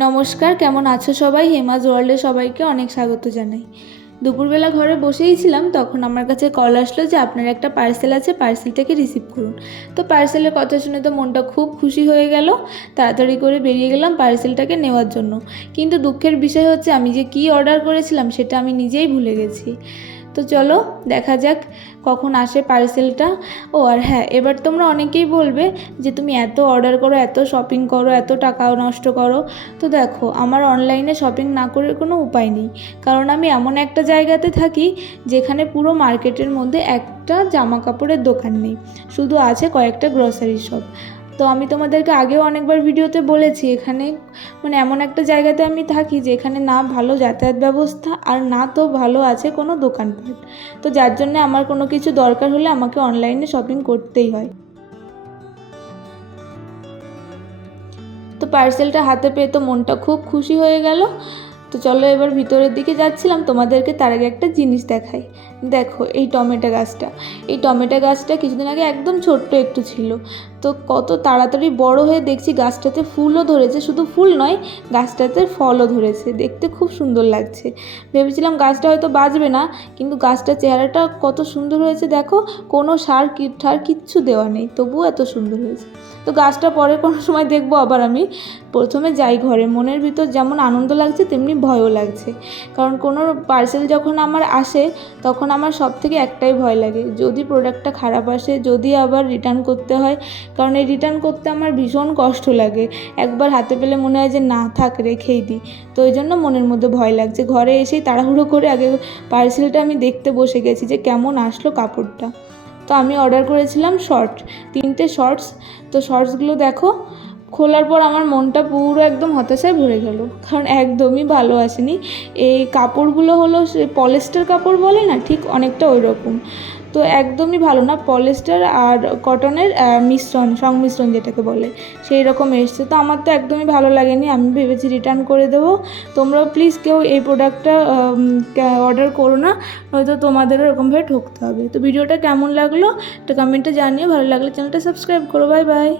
নমস্কার, কেমন আছো সবাই? হেমাজ ওয়ার্ল্ডে সবাইকে অনেক স্বাগত জানাই। দুপুরবেলা ঘরে বসেই ছিলাম, তখন আমার কাছে কল আসলো যে আপনার একটা পার্সেল আছে, পার্সেলটাকে রিসিভ করুন। তো পার্সেলের কথা শুনে তো মনটা খুব খুশি হয়ে গেল। তাড়াতাড়ি করে বেরিয়ে গেলাম পার্সেলটাকে নেওয়ার জন্য। কিন্তু দুঃখের বিষয় হচ্ছে, আমি যে কী অর্ডার করেছিলাম, সেটা আমি নিজেই ভুলে গেছি। তো চলো, দেখা যাক কখন আসে পার্সেলটা ও, আর হ্যাঁ এবার তোমরা অনেকেই বলবে যে তুমি এত অর্ডার করো, এত শপিং করো, এত টাকা নষ্ট করো। তো দেখো, আমার অনলাইনে শপিং না করে কোনো উপায় নেই। কারণ আমি এমন একটা জায়গাতে থাকি যেখানে পুরো মার্কেটের মধ্যে একটা জামা কাপড়ের দোকান নেই। শুধু আছে কয়েকটা গ্রসারি শপ তো আমি তোমাদেরকে আগেও অনেকবার ভিডিওতে বলেছি, এখানে মানে এমন একটা জায়গাতে আমি থাকি যেখানে না ভালো যাতায়াত ব্যবস্থা আর না তো ভালো আছে কোনো দোকানপাট। তো যার জন্য আমার কোনো কিছু দরকার হলে আমাকে অনলাইনে শপিং করতেই হয়। তো পার্সেলটা হাতে পেয়ে তো মনটা খুব খুশি হয়ে গেল। তো চলো এবার ভিতরের দিকে যাচ্ছিলাম, তোমাদেরকে তার আগে একটা জিনিস দেখাই। দেখো এই টমেটো গাছটা। এই টমেটো গাছটা কিছুদিন আগে একদম ছোট্ট একটু ছিল। তো কত তাড়াতাড়ি বড় হয়ে দেখছি গাছটাতে ফুলও ধরেছে, শুধু ফুল নয়, গাছটাতে ফলও ধরেছে। দেখতে খুব সুন্দর লাগছে। ভেবেছিলাম গাছটা হয়তো বাঁচবে না, কিন্তু গাছটার চেহারাটা কত সুন্দর হয়েছে দেখো, কোনো সার ঠার কিচ্ছু দেওয়া নেই, তবুও এত সুন্দর হয়েছে। তো গাছটা পরে কোনো সময় দেখব আবার আমি। প্রথমে যাই ঘরে, মনের ভিতর যেমন আনন্দ লাগছে, তেমনি ভয়ও লাগছে। কারণ কোনো পার্সেল যখন আমার আসে, তখন আমার সব থেকে একটাই ভয় লাগে, যদি প্রোডাক্টটা খারাপ আসে, যদি আবার রিটার্ন করতে হয় কারণ এই রিটার্ন করতে আমার ভীষণ কষ্ট লাগে। একবার হাতে পেলে মনে হয় যে, না, থাক, রেখেই দিই। তো ওই জন্য মনের মধ্যে ভয় লাগছে। ঘরে এসেই তাড়াহুড়ো করে আগে পার্সেলটা আমি দেখতে বসে গেছি যে, কেমন আসলো কাপড়টা। তো আমি অর্ডার করেছিলাম শর্ট তিনটে শর্টস তো শর্টসগুলো দেখো, খোলার পর আমার মনটা পুরো একদম হতাশায় ভরে গেল। কারণ একদমই ভালো আসেনি। এই কাপড়গুলো হলো সে পলেস্টার কাপড় বলে না, ঠিক অনেকটা ওই রকম তো একদমই ভালো না পলিস্টার আর কটনের মিশ্রণ, সংমিশ্রণ যেটাকে বলে, সেই রকম এসছে। তো আমার তো একদমই ভালো লাগেনি, আমি ভেবেছি রিটার্ন করে দেবো। তোমরাও প্লিজ কেউ এই প্রোডাক্টটা অর্ডার করো না, নয়তো তোমাদেরও এরকমভাবে ঠকতে হবে। তো ভিডিওটা কেমন লাগল, একটা কমেন্টে জানিয়ে ভালো লাগলে চ্যানেলটা সাবস্ক্রাইব করো। Bye bye